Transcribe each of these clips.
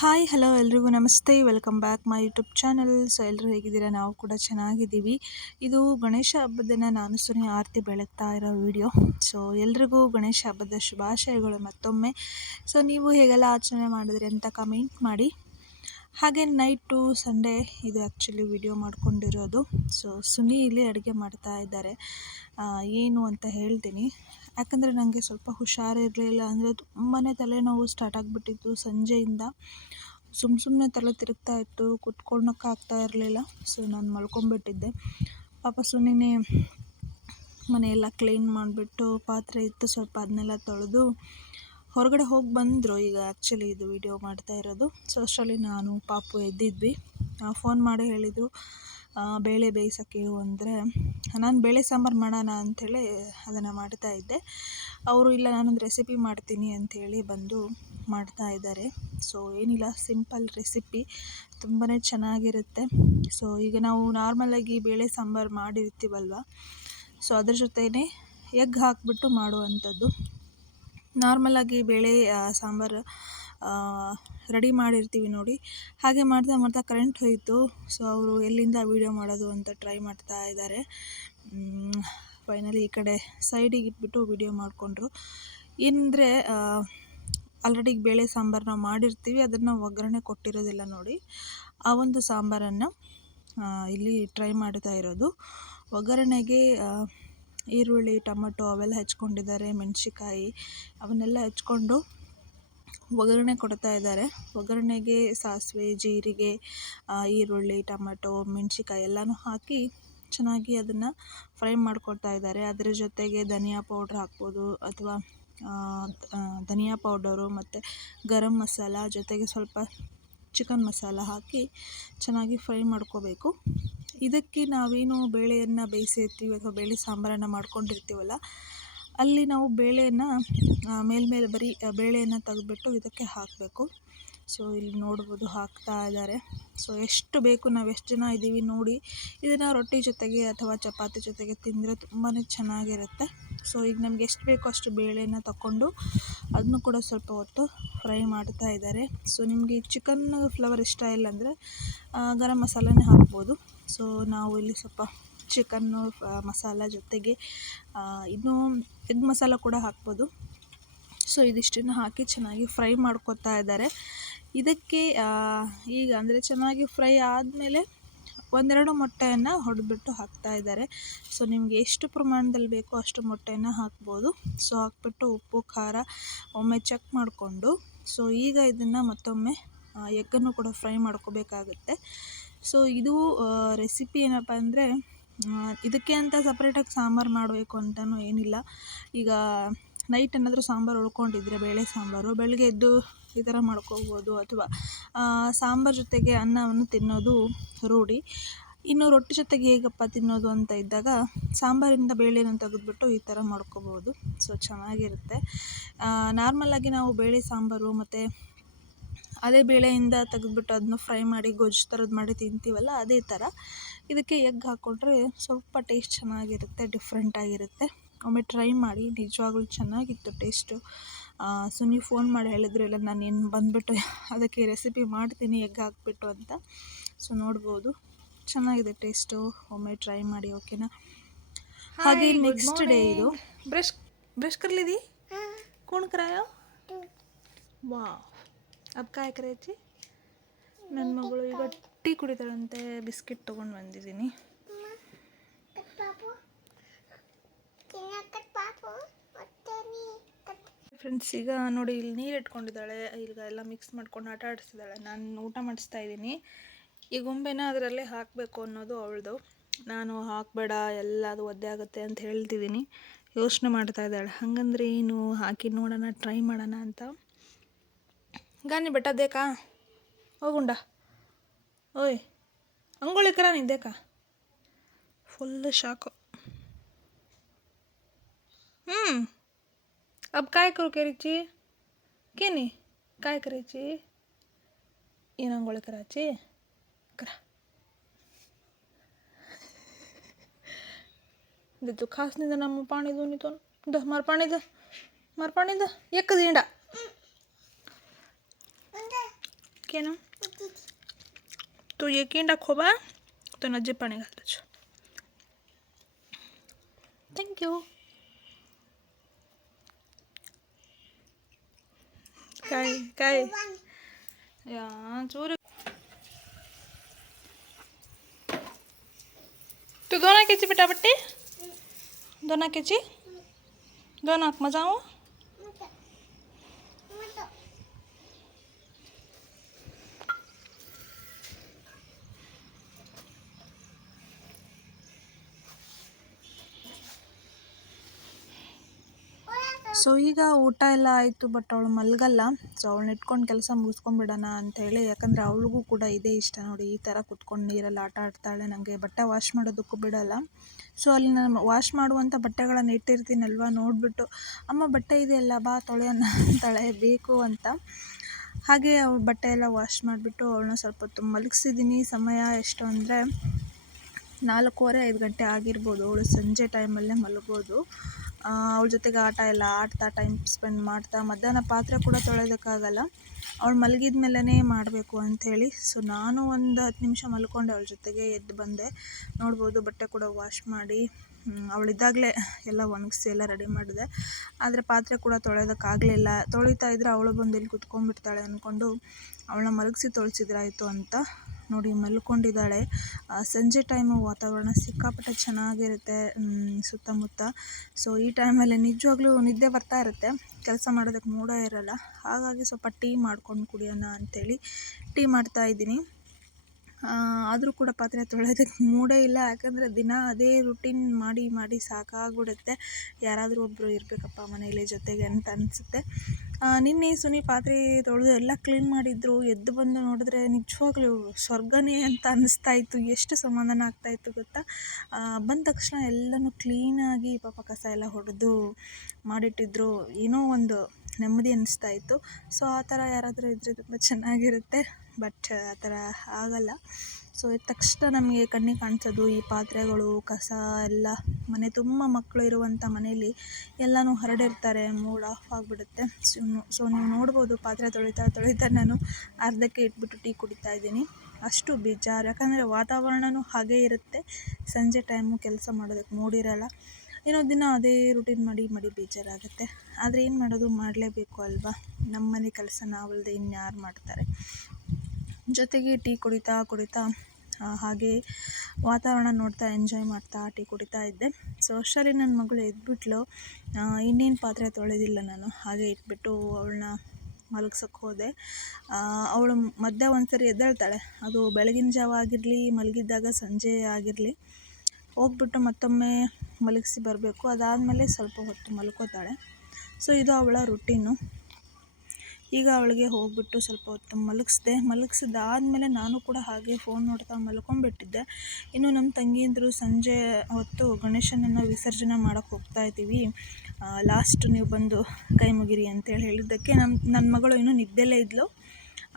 Hi hello ಎಲ್ರಿಗೂ. ನಮಸ್ತೆ. Welcome back my YouTube channel so ಎಲ್ಲರೂ ಹೇಗಿದ್ದೀರಾ? ನಾವು ಕೂಡ ಚೆನ್ನಾಗಿದ್ದೀವಿ. ಇದು ಗಣೇಶ ಹಬ್ಬದ ನಾನು ಸುನಿ ಆರತಿ ಬೆಳಗ್ತಾ ಇರೋ ವಿಡಿಯೋ ಸೊ ಎಲ್ರಿಗೂ ಗಣೇಶ ಹಬ್ಬದ ಶುಭಾಶಯಗಳು ಮತ್ತೊಮ್ಮೆ. ಸೊ ನೀವು ಹೇಗೆಲ್ಲ ಆಚರಣೆ ಮಾಡಿದ್ರಿ ಅಂತ ಕಮೆಂಟ್ ಮಾಡಿ. ಹಾಗೆ ನೈಟ್ ಟು ಸಂಡೇ ಇದು ಆ್ಯಕ್ಚುಲಿ ವಿಡಿಯೋ ಮಾಡ್ಕೊಂಡಿರೋದು. ಸೊ ಸುನಿ ಇಲ್ಲಿ ಅಡುಗೆ ಮಾಡ್ತಾ ಇದ್ದಾರೆ. ಏನು ಅಂತ ಹೇಳ್ತೀನಿ. ಯಾಕಂದರೆ ನನಗೆ ಸ್ವಲ್ಪ ಹುಷಾರಿರಲಿಲ್ಲ ಅಂದರೆ ತುಂಬಾ ತಲೆನೋವು ಸ್ಟಾರ್ಟ್ ಆಗಿಬಿಟ್ಟಿತ್ತು ಸಂಜೆಯಿಂದ. ಸುಮ್ಮ ಸುಮ್ಮನೆ ತಲೆ ತಿರುಗ್ತಾ ಇತ್ತು ಕುತ್ಕೊಳ್ಳೋಕೆ ಆಗ್ತಾ ಇರಲಿಲ್ಲ. ಸೊ ನಾನು ಮಲ್ಕೊಂಬಿಟ್ಟಿದ್ದೆ. ಪಾಪ ನೀನೆ ಮನೆಯೆಲ್ಲ ಕ್ಲೀನ್ ಮಾಡಿಬಿಟ್ಟು ಪಾತ್ರೆ ಇತ್ತು, ಸ್ವಲ್ಪ ಅದನ್ನೆಲ್ಲ ತೊಳೆದು ಹೊರಗಡೆ ಹೋಗಿ ಬಂದರು ಈಗ ಆ್ಯಕ್ಚುಲಿ ಇದು ವಿಡಿಯೋ ಮಾಡ್ತಾ ಇರೋದು. ಸೊ ಅಷ್ಟರಲ್ಲಿ ನಾನು ಪಾಪು ಎದ್ದಿದ್ವಿ. ಫೋನ್ ಮಾಡಿ ಹೇಳಿದರು ಬೇಳೆ ಬೇಯಿಸೋಕ್ಕೆ ಅಂದರೆ ನಾನು ಬೇಳೆ ಸಾಂಬಾರು ಮಾಡೋಣ ಅಂಥೇಳಿ ಅದನ್ನು ಮಾಡ್ತಾ ಇದ್ದೆ. ಅವರು ಇಲ್ಲ, ನಾನೊಂದು ರೆಸಿಪಿ ಮಾಡ್ತೀನಿ ಅಂಥೇಳಿ ಬಂದು ಮಾಡ್ತಾ ಇದ್ದಾರೆ. ಸೊ ಏನಿಲ್ಲ ಸಿಂಪಲ್ ರೆಸಿಪಿ ತುಂಬಾ ಚೆನ್ನಾಗಿರುತ್ತೆ. ಸೊ ಈಗ ನಾವು ನಾರ್ಮಲಾಗಿ ಬೇಳೆ ಸಾಂಬಾರು ಮಾಡಿರ್ತೀವಲ್ವ? ಸೊ ಅದ್ರ ಜೊತೆಯೇ ಎಗ್ ಹಾಕಿಬಿಟ್ಟು ಮಾಡುವಂಥದ್ದು. ನಾರ್ಮಲಾಗಿ ಬೇಳೆ ಸಾಂಬಾರು ರೆಡಿ ಮಾಡಿರ್ತೀವಿ ನೋಡಿ. ಹಾಗೆ ಮಾಡ್ತಾ ಮಾಡ್ತಾ ಕರೆಂಟ್ ಹೋಯಿತು. ಸೊ ಅವರು ಎಲ್ಲಿಂದ ವೀಡಿಯೋ ಮಾಡೋದು ಅಂತ ಟ್ರೈ ಮಾಡ್ತಾ ಇದ್ದಾರೆ ಫೈನಲಿ ಈ ಕಡೆ ಸೈಡಿಗೆ ಇಟ್ಬಿಟ್ಟು ವೀಡಿಯೋ ಮಾಡಿಕೊಂಡ್ರು. ಏನಂದರೆ ಆಲ್ರೆಡಿ ಬೇಳೆ ಸಾಂಬಾರು ಮಾಡಿರ್ತೀವಿ. ಅದನ್ನು ಒಗ್ಗರಣೆ ಕೊಟ್ಟಿರೋದಿಲ್ಲ ನೋಡಿ. ಆ ಒಂದು ಸಾಂಬಾರನ್ನು ಇಲ್ಲಿ ಟ್ರೈ ಮಾಡ್ತಾ ಇರೋದು. ಒಗ್ಗರಣೆಗೆ ಈರುಳ್ಳಿ, ಟೊಮಟೊ ಅವೆಲ್ಲ ಹೆಚ್ಕೊಂಡಿದ್ದಾರೆ ಮೆಣಸಿಕಾಯಿ ಅವನ್ನೆಲ್ಲ ಹೆಚ್ಕೊಂಡು ಒಗ್ಗರಣೆ ಕೊಡ್ತಾ ಇದ್ದಾರೆ. ಒಗ್ಗರಣೆಗೆ ಸಾಸಿವೆ, ಜೀರಿಗೆ ಈರುಳ್ಳಿ, ಟೊಮಟೊ ಮೆಣಸಿಕಾಯಿ ಎಲ್ಲನೂ ಹಾಕಿ ಚೆನ್ನಾಗಿ ಅದನ್ನು ಫ್ರೈ ಮಾಡ್ಕೊಳ್ತಾ ಇದ್ದಾರೆ. ಅದರ ಜೊತೆಗೆ ಧನಿಯಾ ಪೌಡ್ರ್ ಹಾಕ್ಬೋದು ಅಥವಾ ಧನಿಯಾ ಪೌಡರು ಮತ್ತು ಗರಂ ಮಸಾಲ ಜೊತೆಗೆ ಸ್ವಲ್ಪ ಚಿಕನ್ ಮಸಾಲ ಹಾಕಿ ಚೆನ್ನಾಗಿ ಫ್ರೈ ಮಾಡ್ಕೋಬೇಕು. ಇದಕ್ಕೆ ನಾವೇನು ಬೇಳೆಯನ್ನು ಬೇಯಿಸಿರ್ತೀವಿ ಅಥವಾ ಬೇಳೆ ಸಾಂಬಾರನ್ನು ಮಾಡ್ಕೊಂಡಿರ್ತೀವಲ್ಲ ಅಲ್ಲಿ ನಾವು ಬೇಳೆಯನ್ನು ಮೇಲ್ಮೇಲೆ ಬರೀ ಬೇಳೆಯನ್ನು ತೆಗೆದ್ಬಿಟ್ಟು ಇದಕ್ಕೆ ಹಾಕಬೇಕು. ಸೊ ಇಲ್ಲಿ ನೋಡ್ಬೋದು ಹಾಕ್ತಾ ಇದ್ದಾರೆ. ಸೊ ಎಷ್ಟು ಬೇಕು, ನಾವು ಎಷ್ಟು ಜನ ಇದ್ದೀವಿ ನೋಡಿ, ಇದನ್ನು ರೊಟ್ಟಿ ಜೊತೆಗೆ ಅಥವಾ ಚಪಾತಿ ಜೊತೆಗೆ ತಿಂದರೆ ತುಂಬಾ ಚೆನ್ನಾಗಿರುತ್ತೆ. ಸೊ ಈಗ ನಮ್ಗೆ ಎಷ್ಟು ಬೇಕೋ ಅಷ್ಟು ಬೇಳೆನ ತಗೊಂಡು ಅದನ್ನು ಕೂಡ ಸ್ವಲ್ಪ ಹೊತ್ತು ಫ್ರೈ ಮಾಡ್ತಾ ಇದ್ದಾರೆ. ಸೊ ನಿಮಗೆ ಚಿಕನ್ ಫ್ಲವರ್ ಇಷ್ಟ ಇಲ್ಲ ಅಂದರೆ ಗರಂ ಮಸಾಲನೇ ಹಾಕ್ಬೋದು. ಸೊ ನಾವು ಇಲ್ಲಿ ಸ್ವಲ್ಪ ಚಿಕನ್ನು ಮಸಾಲ ಜೊತೆಗೆ ಇನ್ನೂ ಎಗ್ ಮಸಾಲ ಕೂಡ ಹಾಕ್ಬೋದು. ಸೊ, ಇದಿಷ್ಟನ್ನು ಹಾಕಿ ಚೆನ್ನಾಗಿ ಫ್ರೈ ಮಾಡ್ಕೊತಾ ಇದ್ದಾರೆ. ಇದಕ್ಕೆ ಈಗ ಅಂದರೆ ಚೆನ್ನಾಗಿ ಫ್ರೈ ಆದಮೇಲೆ ಒಂದೆರಡು ಮೊಟ್ಟೆಯನ್ನು ಹೊಡೆದ್ಬಿಟ್ಟು ಹಾಕ್ತಾ ಇದ್ದಾರೆ. ಸೊ, ನಿಮಗೆ ಎಷ್ಟು ಪ್ರಮಾಣದಲ್ಲಿ ಬೇಕೋ ಅಷ್ಟು ಮೊಟ್ಟೆಯನ್ನು ಹಾಕ್ಬೋದು. ಸೊ, ಹಾಕ್ಬಿಟ್ಟು ಉಪ್ಪು, ಖಾರ ಒಮ್ಮೆ ಚೆಕ್ ಮಾಡಿಕೊಂಡು, ಸೊ, ಈಗ ಇದನ್ನು ಮತ್ತೊಮ್ಮೆ ಎಗ್ಗನ್ನು ಕೂಡ ಫ್ರೈ ಮಾಡ್ಕೋಬೇಕಾಗುತ್ತೆ. ಸೊ, ಇದು ರೆಸಿಪಿ ಏನಪ್ಪ ಅಂದರೆ ಇದಕ್ಕೆ ಅಂತ ಸಪ್ರೇಟಾಗಿ ಸಾಂಬಾರು ಮಾಡಬೇಕು ಅಂತಲೂ ಏನಿಲ್ಲ. ಈಗ ನೈಟ್ ಏನಾದರೂ ಸಾಂಬಾರು ಉಳ್ಕೊಂಡಿದ್ರೆ ಬೇಳೆ ಸಾಂಬಾರು ಬೆಳಗ್ಗೆ ಎದ್ದು ಈ ಥರ ಮಾಡ್ಕೋಬೋದು ಅಥವಾ ಸಾಂಬಾರು ಜೊತೆಗೆ ಅನ್ನವನ್ನು ತಿನ್ನೋದು ರೂಢಿ. ಇನ್ನು ರೊಟ್ಟಿ ಜೊತೆಗೆ ಹೇಗಪ್ಪ ತಿನ್ನೋದು ಅಂತ ಇದ್ದಾಗ ಸಾಂಬಾರಿಂದ ಬೇಳೆನ ತೆಗೆದುಬಿಟ್ಟು ಈ ಥರ ಮಾಡ್ಕೋಬೋದು. ಸೊ ಚೆನ್ನಾಗಿರುತ್ತೆ. ನಾರ್ಮಲಾಗಿ ನಾವು ಬೇಳೆ ಸಾಂಬಾರು ಮತ್ತು ಅದೇ ಬೇಳೆಯಿಂದ ತೆಗೆದ್ಬಿಟ್ಟು ಅದನ್ನ ಫ್ರೈ ಮಾಡಿ ಗೊಜ್ಜು ಥರದ್ದು ಮಾಡಿ ತಿಂತೀವಲ್ಲ ಅದೇ ಥರ. ಇದಕ್ಕೆ ಎಗ್ ಹಾಕ್ಕೊಂಡ್ರೆ ಸ್ವಲ್ಪ ಟೇಸ್ಟ್ ಚೆನ್ನಾಗಿರುತ್ತೆ ಡಿಫ್ರೆಂಟಾಗಿರುತ್ತೆ ಒಮ್ಮೆ ಟ್ರೈ ಮಾಡಿ ನಿಜವಾಗ್ಲೂ ಚೆನ್ನಾಗಿತ್ತು ಟೇಸ್ಟು. ಸೊ ನೀವು ಫೋನ್ ಮಾಡಿ ಹೇಳಿದ್ರು ಇಲ್ಲ ನಾನು ಏನು ಬಂದುಬಿಟ್ಟು ಅದಕ್ಕೆ ರೆಸಿಪಿ ಮಾಡ್ತೀನಿ ಎಗ್ ಹಾಕ್ಬಿಟ್ಟು ಅಂತ. ಸೊ ನೋಡ್ಬೋದು. ಚೆನ್ನಾಗಿದೆ ಟೇಸ್ಟು. ಒಮ್ಮೆ ಟ್ರೈ ಮಾಡಿ ಓಕೆನಾ? ಹಾಗೆ ನೆಕ್ಸ್ಟ್ ಡೇ ಇದು. ಬ್ರಷ್ ಬ್ರಷ್ ಕರ್ಲಿದಿ? ಕೌನ್ ಕರಾಯೋ? ವಾ अब काय करायची ನನ್ನ ಮಗಳು ಈಗ ಟೀ ಕುಡಿತಾಳಂತೆ ಬಿಸ್ಕೆಟ್ ತೊಗೊಂಡು ಬಂದಿದ್ದೀನಿ ಫ್ರೆಂಡ್ಸ್ ಈಗ ನೋಡಿ ಇಲ್ಲಿ ನೀರು ಇಟ್ಕೊಂಡಿದ್ದಾಳೆ ಈಗ ಎಲ್ಲ ಮಿಕ್ಸ್ ಮಾಡ್ಕೊಂಡು ಆಟ ಆಡಿಸ್ತಿದ್ದಾಳೆ ನಾನು ಊಟ ಮಾಡಿಸ್ತಾ ಇದ್ದೀನಿ ಈ ಗೊಂಬೆನ ಅದರಲ್ಲೇ ಹಾಕಬೇಕು ಅನ್ನೋದು ಅವಳದು ನಾನು ಹಾಕಬೇಡ ಎಲ್ಲ ಅದು ಒದ್ದೆ ಆಗುತ್ತೆ ಅಂತ ಹೇಳ್ತಿದ್ದೀನಿ ಯೋಚನೆ ಮಾಡ್ತಾ ಇದ್ದಾಳೆ ಹಾಗಂದ್ರೆ ಏನು ಹಾಕಿ ನೋಡೋಣ ಟ್ರೈ ಮಾಡೋಣ ಅಂತ ಗಾನಿ ಬೆಟ್ಟ ದೇಕಾ ಹೋಗುಂಡ ಓಯ್ ಅಂಗೋಳಿ ಕರ ನೀ ದೇಕಾ ಫುಲ್ ಶಾಕು हम्म अब काय करू करायची के नाही काय करायची येन आंघोळ करायची करा देतो खास नाही ना मग पाणी दोन्ही तो द मार पाणी द मार पाणी द एकच हिंडा क्या ना? तो ये कि रखो बा तो नजे पानी घाल थैंक यू चोर तू दोना के पटापटी दोना के दोना मज़ा आओ ಸೊ ಈಗ ಊಟ ಎಲ್ಲ ಆಯಿತು ಬಟ್ ಅವಳು ಮಲಗಲ್ಲ. ಸೊ ಅವಳನ್ನ ಇಟ್ಕೊಂಡು ಕೆಲಸ ಮುಗಿಸ್ಕೊಂಡ್ಬಿಡೋಣ ಹೇಳಿ, ಯಾಕಂದರೆ ಅವಳಿಗೂ ಕೂಡ ಇದೇ ಇಷ್ಟ. ನೋಡಿ, ಈ ಥರ ಕುತ್ಕೊಂಡು ನೀರಲ್ಲಿ ಆಟ ಆಡ್ತಾಳೆ ನನಗೆ ಬಟ್ಟೆ ವಾಶ್ ಮಾಡೋದಕ್ಕೂ ಬಿಡೋಲ್ಲ. ಸೊ ಅಲ್ಲಿ ನಾನು ವಾಶ್ ಮಾಡುವಂಥ ಬಟ್ಟೆಗಳನ್ನು ಇಟ್ಟಿರ್ತೀನಲ್ವ, ನೋಡಿಬಿಟ್ಟು, ಅಮ್ಮ, ಬಟ್ಟೆ ಇದೆಯಲ್ಲ, ಬಾ, ತೊಳೆಯೋಣ ಅಂತಾಳೆ, ಬೇಕು ಅಂತ. ಹಾಗೆ ಅವಳು ಬಟ್ಟೆ ಎಲ್ಲ ವಾಶ್ ಮಾಡಿಬಿಟ್ಟು, ಅವಳನ್ನ ಸ್ವಲ್ಪ ಹೊತ್ತು ಮಲಗಿಸಿದ್ದೀನಿ. ಸಮಯ ಎಷ್ಟು ಅಂದರೆ, ನಾಲ್ಕೂವರೆ, ಐದು ಗಂಟೆ ಆಗಿರ್ಬೋದು. ಅವಳು ಸಂಜೆ ಟೈಮಲ್ಲೇ ಮಲಗೋದು ಅವಳ ಜೊತೆಗೆ ಆಟ ಎಲ್ಲ ಆಡ್ತಾ ಟೈಮ್ ಸ್ಪೆಂಡ್ ಮಾಡ್ತಾ, ಮಧ್ಯಾಹ್ನ ಪಾತ್ರೆ ಕೂಡ ತೊಳೆಯೋದಕ್ಕಾಗಲ್ಲ. ಅವಳು ಮಲಗಿದ ಮೇಲೇ ಮಾಡಬೇಕು ಅಂಥೇಳಿ ಸೊ ನಾನು ಒಂದು ಹತ್ತು ನಿಮಿಷ ಮಲ್ಕೊಂಡೆ ಅವಳ ಜೊತೆಗೆ, ಎದ್ದು ಬಂದೆ. ನೋಡ್ಬೋದು, ಬಟ್ಟೆ ಕೂಡ ವಾಶ್ ಮಾಡಿ ಅವಳಿದ್ದಾಗಲೇ ಎಲ್ಲ ಒಣಗಿಸಿ, ಎಲ್ಲ ರೆಡಿ ಮಾಡಿದೆ. ಆದರೆ ಪಾತ್ರೆ ಕೂಡ ತೊಳೆಯೋದಕ್ಕಾಗಲಿಲ್ಲ. ತೊಳಿತಾ ಇದ್ದರೆ ಅವಳು ಬಂದು ಇಲ್ಲಿ ಕುತ್ಕೊಂಡ್ಬಿಡ್ತಾಳೆ ಅಂದ್ಕೊಂಡು ಅವಳನ್ನ ಮಲಗಿಸಿ ತೊಳೆಸಿದ್ರಾಯ್ತು ಅಂತ ನೋಡಿ ಮಲ್ಕೊಂಡಿದ್ದಾಳೆ. ಸಂಜೆ ಟೈಮು ವಾತಾವರಣ ಸಿಕ್ಕಾಪಟ್ಟೆ ಚೆನ್ನಾಗಿರುತ್ತೆ ಸುತ್ತಮುತ್ತ. ಸೊ ಈ ಟೈಮಲ್ಲಿ ನಿಜವಾಗ್ಲೂ ನಿದ್ದೆ ಬರ್ತಾ ಇರುತ್ತೆ. ಕೆಲಸ ಮಾಡೋದಕ್ಕೆ ಮೂಡ ಇರಲ್ಲ. ಹಾಗಾಗಿ ಸ್ವಲ್ಪ ಟೀ ಮಾಡ್ಕೊಂಡು ಕುಡಿಯೋಣ ಅಂಥೇಳಿ ಟೀ ಮಾಡ್ತಾ ಇದ್ದೀನಿ. ಆದರೂ ಕೂಡ ಪಾತ್ರೆ ತೊಳೆಯೋದಕ್ಕೆ ಮೂಡೇ ಇಲ್ಲ. ಯಾಕಂದರೆ ದಿನ ಅದೇ ರುಟೀನ್ ಮಾಡಿ ಮಾಡಿ ಸಾಕಾಗ್ಬಿಡುತ್ತೆ. ಯಾರಾದರೂ ಒಬ್ಬರು ಇರಬೇಕಪ್ಪ ಮನೇಲಿ ಜೊತೆಗೆ ಅಂತ ಅನಿಸುತ್ತೆ. ನಿನ್ನೆ ಸುನಿ ಪಾತ್ರೆ ತೊಳೆದು ಎಲ್ಲ ಕ್ಲೀನ್ ಮಾಡಿದ್ರು. ಎದ್ದು ಬಂದು ನೋಡಿದ್ರೆ ನಿಜವಾಗ್ಲೂ ಸ್ವರ್ಗನೇ ಅಂತ ಅನ್ನಿಸ್ತಾ ಇತ್ತು. ಎಷ್ಟು ಸಮಾಧಾನ ಆಗ್ತಾಯಿತ್ತು ಗೊತ್ತಾ? ಬಂದ ತಕ್ಷಣ ಎಲ್ಲನೂ ಕ್ಲೀನಾಗಿ ಪಾಪ ಕಸ ಎಲ್ಲ ಹೊಡೆದು ಮಾಡಿಟ್ಟಿದ್ರು. ಏನೋ ಒಂದು ನೆಮ್ಮದಿ ಅನ್ನಿಸ್ತಾ ಇತ್ತು. ಸೊ ಆ ಥರ ಯಾರಾದರೂ ಇದ್ದರೆ ತುಂಬ ಚೆನ್ನಾಗಿರುತ್ತೆ. ಬಟ್ ಆ ಥರ ಆಗಲ್ಲ. ಸೊ ಎದ್ದ ತಕ್ಷಣ ನಮಗೆ ಕಣ್ಣಿಗೆ ಕಾಣಿಸೋದು, ಈ ಪಾತ್ರೆಗಳು, ಕಸ ಎಲ್ಲ ಮನೆ ತುಂಬ ಮಕ್ಕಳು ಇರುವಂಥ ಮನೆಯಲ್ಲಿ ಎಲ್ಲನೂ ಹರಡಿರ್ತಾರೆ, ಮೂಡ್ ಆಫ್ ಆಗಿಬಿಡುತ್ತೆ. ಸೊ ನೀವು ನೋಡ್ಬೋದು ಪಾತ್ರೆ ತೊಳಿತಾ ತೊಳಿತಾ ನಾನು ಅರ್ಧಕ್ಕೆ ಇಟ್ಬಿಟ್ಟು ಟೀ ಕುಡಿತಾ ಇದ್ದೀನಿ. ಅಷ್ಟು ಬೇಜಾರು. ಯಾಕಂದರೆ ವಾತಾವರಣವೂ ಹಾಗೇ ಇರುತ್ತೆ. ಸಂಜೆ ಟೈಮು ಕೆಲಸ ಮಾಡೋದಕ್ಕೆ ಮೂಡಿರಲ್ಲ ಏನೋ ದಿನ ಅದೇ ರುಟೀನ್ ಮಾಡಿ ಮಾಡಿ ಬೇಜಾರಾಗುತ್ತೆ. ಆದರೆ ಏನು ಮಾಡೋದು, ಮಾಡಲೇಬೇಕು ಅಲ್ವಾ? ನಮ್ಮ ಮನೆ ಕೆಲಸ ನಾವಲ್ಲದೆ ಇನ್ಯಾರು ಮಾಡ್ತಾರೆ? ಜೊತೆಗೆ ಟೀ ಕುಡಿತಾ ಕುಡಿತಾ ಹಾಗೆ ವಾತಾವರಣ ನೋಡ್ತಾ ಎಂಜಾಯ್ ಮಾಡ್ತಾ ಟೀ ಕುಡಿತಾ ಇದ್ದೆ. ಸೊ ಅಷ್ಟರಲ್ಲಿ ನನ್ನ ಮಗಳು ಎದ್ಬಿಟ್ಲು. ಇನ್ನೇನು ಪಾತ್ರೆ ತೊಳೆದಿಲ್ಲ ನಾನು. ಹಾಗೆ ಇಟ್ಬಿಟ್ಟು ಅವಳನ್ನ ಮಲಗ್ಸಕ್ಕೆ ಹೋದೆ. ಅವಳು ಮಧ್ಯ ಒಂದು ಸರಿ ಎದ್ದೇಳ್ತಾಳೆ. ಅದು ಬೆಳಗಿನ ಜಾವ ಆಗಿರಲಿ, ಮಲಗಿದ್ದಾಗ ಸಂಜೆ ಆಗಿರಲಿ, ಹೋಗ್ಬಿಟ್ಟು ಮತ್ತೊಮ್ಮೆ ಮಲಗಿಸಿ ಬರಬೇಕು. ಅದಾದಮೇಲೆ ಸ್ವಲ್ಪ ಹೊತ್ತು ಮಲ್ಕೋತಾಳೆ. ಸೊ ಇದು ಅವಳ ರುಟೀನು ಈಗ ಅವಳಿಗೆ ಹೋಗ್ಬಿಟ್ಟು ಸ್ವಲ್ಪ ಹೊತ್ತು ಮಲಗಿಸ್ದೆ. ಮಲಗಿಸಿದಾದ್ಮೇಲೆ ನಾನು ಕೂಡ ಹಾಗೆ ಫೋನ್ ನೋಡ್ತಾ ಮಲ್ಕೊಂಡ್ಬಿಟ್ಟಿದ್ದೆ. ಇನ್ನು ನಮ್ಮ ತಂಗಿಯಂದರು ಸಂಜೆ ಹೊತ್ತು ಗಣೇಶನನ್ನು ವಿಸರ್ಜನೆ ಮಾಡೋಕ್ಕೆ ಹೋಗ್ತಾ ಇದ್ದೀವಿ. ಲಾಸ್ಟ್ ನೀವು ಬಂದು ಕೈ ಮುಗಿರಿ ಅಂತೇಳಿ ಹೇಳಿದ್ದಕ್ಕೆ ನಮ್ಮ ನನ್ನ ಮಗಳು ಇನ್ನೂ ನಿದ್ದೆಲೇ ಇದ್ಲು.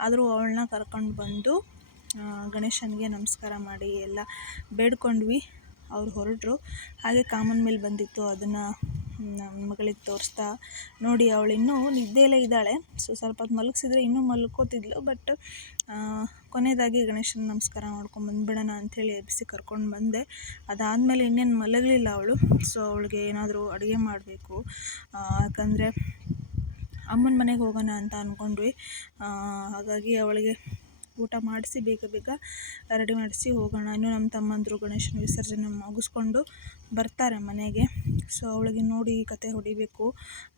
ಆದರೂ ಅವಳನ್ನ ಕರ್ಕೊಂಡು ಬಂದು ಗಣೇಶನಿಗೆ ನಮಸ್ಕಾರ ಮಾಡಿ ಎಲ್ಲ ಬೇಡ್ಕೊಂಡ್ವಿ. ಅವ್ರು ಹೊರಟರು. ಹಾಗೆ ಕಾಮನ್ ಮೇಲೆ ಬಂದಿತ್ತು ಅದನ್ನು ನನ್ನ ಮಗಳಿಗೆ ತೋರಿಸ್ತಾ ನೋಡಿ ಅವಳು ಇನ್ನೂ ನಿದ್ದೆಯಲ್ಲೇ ಇದ್ದಾಳೆ. ಸೊ ಸ್ವಲ್ಪ ಹೊತ್ತು ಮಲಗಿಸಿದ್ರೆ ಇನ್ನೂ ಮಲ್ಕೋತಿದ್ಲು ಬಟ್ ಕೊನೆಯದಾಗಿ ಗಣೇಶನ ನಮಸ್ಕಾರ ಮಾಡ್ಕೊಂಡು ಬಂದುಬಿಡೋಣ ಅಂಥೇಳಿ ಎಬ್ಬಿಸಿ ಕರ್ಕೊಂಡು ಬಂದೆ. ಅದಾದಮೇಲೆ ಇನ್ನೇನು ಮಲಗಲಿಲ್ಲ ಅವಳು. ಸೊ ಅವಳಿಗೆ ಏನಾದರೂ ಅಡುಗೆ ಮಾಡಬೇಕು. ಯಾಕಂದರೆ ಅಮ್ಮನ ಮನೆಗೆ ಹೋಗೋಣ ಅಂತ ಅಂದ್ಕೊಂಡ್ವಿ ಹಾಗಾಗಿ ಅವಳಿಗೆ ಊಟ ಮಾಡಿಸಿ ಬೇಗ ಬೇಗ ರೆಡಿ ಮಾಡಿಸಿ ಹೋಗೋಣ. ಇನ್ನು ನಮ್ಮ ತಮ್ಮಂದರು ಗಣೇಶನ ವಿಸರ್ಜನೆ ಮುಗಿಸ್ಕೊಂಡು ಬರ್ತಾರೆ ಮನೆಗೆ. ಸೊ ಅವಳಿಗೆ ನೋಡಿ ಕತೆ ಹೊಡಿಬೇಕು.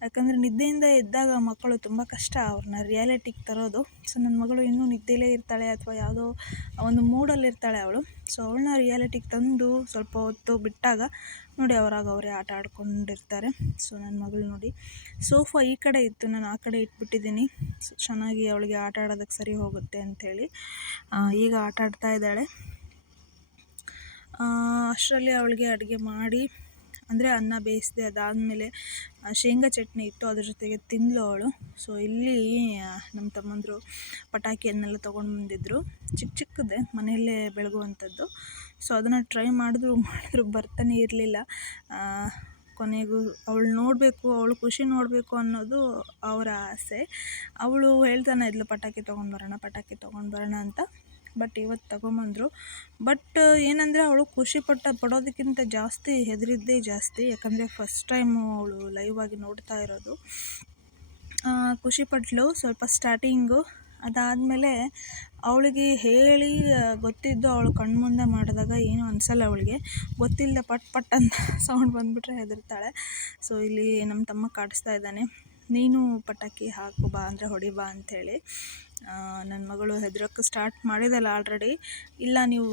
ಯಾಕಂದರೆ ನಿದ್ದೆಯಿಂದ ಎದ್ದಾಗ ಮಕ್ಕಳು ತುಂಬ ಕಷ್ಟ ಅವ್ರನ್ನ ರಿಯಾಲಿಟಿಗೆ ತರೋದು. ಸೊ ನನ್ನ ಮಗಳು ಇನ್ನೂ ನಿದ್ದೆಲೇ ಇರ್ತಾಳೆ ಅಥವಾ ಯಾವುದೋ ಒಂದು ಮೂಡಲ್ಲಿರ್ತಾಳೆ ಅವಳು. ಸೊ ಅವಳನ್ನ ರಿಯಾಲಿಟಿಗೆ ತಂದು ಸ್ವಲ್ಪ ಹೊತ್ತು ಬಿಟ್ಟಾಗ ನೋಡಿ ಅವರಾಗ ಅವರೇ ಆಟ ಆಡ್ಕೊಂಡಿರ್ತಾರೆ. ಸೊ ನನ್ನ ಮಗಳು ನೋಡಿ. ಸೋಫಾ ಈ ಕಡೆ ಇತ್ತು, ನಾನು ಆ ಕಡೆ ಇಟ್ಬಿಟ್ಟಿದ್ದೀನಿ. ಸೊ ಚೆನ್ನಾಗಿ ಅವಳಿಗೆ ಆಟ ಆಡೋದಕ್ಕೆ ಸರಿ ಹೋಗುತ್ತೆ ಅಂಥೇಳಿ ಈಗ ಆಟ ಆಡ್ತಾ ಇದ್ದಾಳೆ. ಅಷ್ಟರಲ್ಲಿ ಅವಳಿಗೆ ಅಡುಗೆ ಮಾಡಿ ಅಂದರೆ ಅನ್ನ ಬೇಯಿಸಿದೆ ಅದಾದಮೇಲೆ ಶೇಂಗಾ ಚಟ್ನಿ ಇತ್ತು ಅದ್ರ ಜೊತೆಗೆ ತಿಂದಳು ಅವಳು. ಸೊ ಇಲ್ಲಿ ನಮ್ಮ ತಮ್ಮಂದರು ಪಟಾಕಿಯನ್ನೆಲ್ಲ ತೊಗೊಂಡು ಬಂದಿದ್ದರು ಚಿಕ್ಕ ಚಿಕ್ಕದೇ, ಮನೆಯಲ್ಲೇ ಬೆಳಗುವಂಥದ್ದು. ಸೊ ಅದನ್ನು ಟ್ರೈ ಮಾಡಿದ್ರು ಮಾಡಿದ್ರು, ಬರ್ತಾನೆ ಇರಲಿಲ್ಲ. ಕೊನೆಗೂ ಅವಳು ನೋಡಬೇಕು, ಅವಳು ಖುಷಿ ನೋಡಬೇಕು ಅನ್ನೋದು ಅವರ ಆಸೆ. ಅವಳು ಹೇಳ್ತಾನೆ, ಇದ್ಲು ಪಟಾಕಿ ತೊಗೊಂಡು ಬರೋಣ, ಪಟಾಕಿ ತೊಗೊಂಡು ಬರೋಣ ಅಂತ. ಬಟ್ ಇವತ್ತು ತಗೊಂಬಂದರು. ಬಟ್ ಏನಂದರೆ ಅವಳು ಖುಷಿ ಪಟ್ಟ ಪಡೋದಕ್ಕಿಂತ ಜಾಸ್ತಿ ಹೆದರಿದ್ದೇ ಜಾಸ್ತಿ. ಯಾಕಂದರೆ ಫಸ್ಟ್ ಟೈಮು ಅವಳು ಲೈವ್ ಆಗಿ ನೋಡ್ತಾ ಇರೋದು. ಆ, ಖುಷಿ ಪಟ್ಲು ಸ್ವಲ್ಪ ಸ್ಟಾರ್ಟಿಂಗು ಅದಾದಮೇಲೆ ಅವಳಿಗೆ ಹೇಳಿ ಗೊತ್ತಿದ್ದು ಅವಳು ಕಣ್ಮುಂದೆ ಮಾಡಿದಾಗ ಏನೂ ಅನಿಸಲ್ಲ ಅವಳಿಗೆ. ಗೊತ್ತಿಲ್ಲದೆ ಪಟ್ ಪಟ್ ಅಂತ ಸೌಂಡ್ ಬಂದುಬಿಟ್ರೆ ಹೆದರ್ತಾಳೆ. ಸೊ ಇಲ್ಲಿ ನಮ್ಮ ತಮ್ಮ ಕಾಡಿಸ್ತಾ ಇದ್ದಾನೆ. ನೀನು ಪಟಾಕಿ ಹಾಕು ಬಾ ಅಂದರೆ ಹೊಡಿ ಬಾ ಅಂಥೇಳಿ. ನನ್ನ ಮಗಳು ಹೆದರಕ್ಕೆ ಸ್ಟಾರ್ಟ್ ಮಾಡಿದಲ್ಲ ಆಲ್ರೆಡಿ ಇಲ್ಲ ನೀವು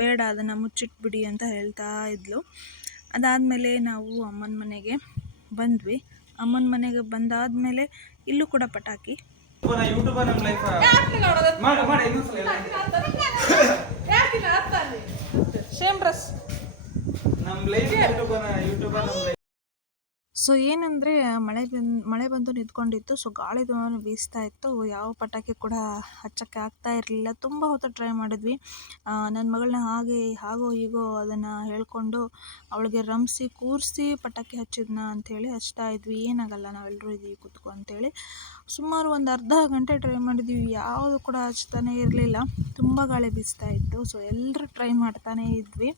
ಬೇಡ ಅದನ್ನು ಮುಚ್ಚಿಟ್ಬಿಡಿ ಅಂತ ಹೇಳ್ತಾ ಇದ್ಲು. ಅದಾದಮೇಲೆ ನಾವು ಅಮ್ಮನ ಮನೆಗೆ ಬಂದ್ವಿ. ಅಮ್ಮನ ಮನೆಗೆ ಬಂದಾದಮೇಲೆ ಇಲ್ಲೂ ಕೂಡ ಪಟಾಕಿ. ಸೇಮ್ ಡ್ರೆಸ್ ನಮ್ಮ ಲೈಫ್ ಯೂಟ್ಯೂಬ್ ಯೂಟ್ಯೂಬ್ ನಮ್ಮ ಲೈಫ್ ಸೊ ಏನಂದರೆ, ಮಳೆ ಬಂದು ಮಳೆ ಬಂದು ನಿಂತ್ಕೊಂಡಿತ್ತು. ಸೊ ಗಾಳಿ ದುಮಾರು ಬೀಸ್ತಾ ಇತ್ತು. ಯಾವ ಪಟಾಕಿ ಕೂಡ ಹಚ್ಚೋಕ್ಕೆ ಆಗ್ತಾ ಇರಲಿಲ್ಲ. ತುಂಬ ಹೊತ್ತು ಟ್ರೈ ಮಾಡಿದ್ವಿ. ನನ್ನ ಮಗಳನ್ನ ಹಾಗೆ, ಹಾಗೋ ಹೀಗೋ ಅದನ್ನು ಹೇಳಿಕೊಂಡು ಅವಳಿಗೆ ರಂಸಿ ಕೂರಿಸಿ ಪಟಾಕಿ ಹಚ್ಚಿದ್ನ ಅಂಥೇಳಿ ಹಚ್ತಾ ಇದ್ವಿ. ಏನಾಗಲ್ಲ ನಾವೆಲ್ಲರೂ ಇದೀವಿ ಕೂತ್ಕೊ ಅಂಥೇಳಿ. ಸುಮಾರು ಒಂದು ಅರ್ಧ ಗಂಟೆ ಟ್ರೈ ಮಾಡಿದ್ವಿ. ಯಾವುದು ಕೂಡ ಹಚ್ತಾನೆ ಇರಲಿಲ್ಲ. ತುಂಬ ಗಾಳಿ ಬೀಸ್ತಾ ಇತ್ತು. ಸೊ ಎಲ್ಲರೂ ಟ್ರೈ ಮಾಡ್ತಾನೇ ಇದ್ವಿ.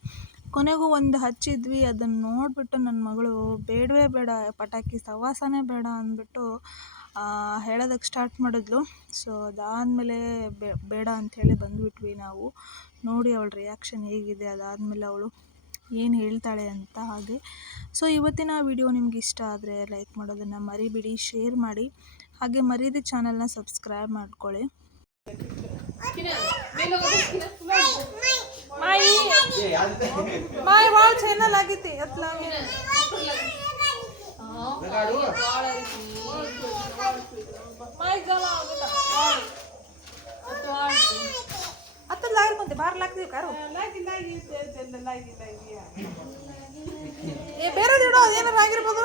ಕೊನೆಗೂ ಒಂದು ಹಚ್ಚಿದ್ವಿ. ಅದನ್ನು ನೋಡಿಬಿಟ್ಟು ನನ್ನ ಮಗಳು, ಬೇಡವೇ ಬೇಡ, ಪಟಾಕಿ ಸವಾಸನೇ ಬೇಡ ಅಂದ್ಬಿಟ್ಟು ಹೇಳೋದಕ್ಕೆ ಸ್ಟಾರ್ಟ್ ಮಾಡಿದ್ಲು. ಸೊ ಅದಾದಮೇಲೆ ಬೇಡ ಅಂಥೇಳಿ ಬಂದುಬಿಟ್ವಿ ನಾವು. ನೋಡಿ ಅವಳ ರಿಯಾಕ್ಷನ್ ಹೇಗಿದೆ. ಅದಾದಮೇಲೆ ಅವಳು ಏನು ಹೇಳ್ತಾಳೆ ಅಂತ ಹಾಗೆ. ಸೊ ಇವತ್ತಿನ ವಿಡಿಯೋ ನಿಮ್ಗೆ ಇಷ್ಟ ಆದರೆ ಲೈಕ್ ಮಾಡೋದನ್ನು ಮರಿಬಿಡಿ ಶೇರ್ ಮಾಡಿ. ಹಾಗೆ ಮರೀದೆ ಚಾನಲ್ನ ಸಬ್ಸ್ಕ್ರೈಬ್ ಮಾಡ್ಕೊಳ್ಳಿ. ಮಾಯ್ ಭಾಳ ಚಾನಲ್ ಆಗೈತಿ ಅತ್ಲ ಅತ್ತಲ್ಲ ಆಗಿರ್ಕೊಂತೆ ಬಾರ್ ಲಾಗ್ತೀವಿ ಕಾರು ಏ ಬೇರೆ ಇಡೋ ಅದೇನಾರು ಆಗಿರ್ಬೋದು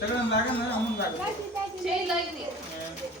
ತಗೊಂಡ್ ಲಾಗನ ಅಮ್ಮನ್ ಲಾಗ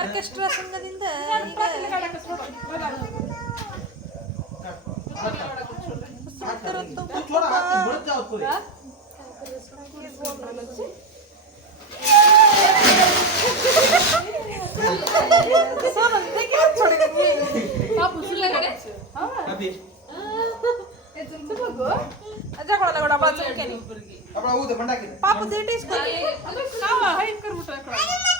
ಆರ್ಕೆಸ್ಟ್ರಾ ಸಂಘದಿಂದ ಪಾಪ ದೇಟೇಸ್ಕೊಳ್ಳಿ ನಾವು ಹೈಕ್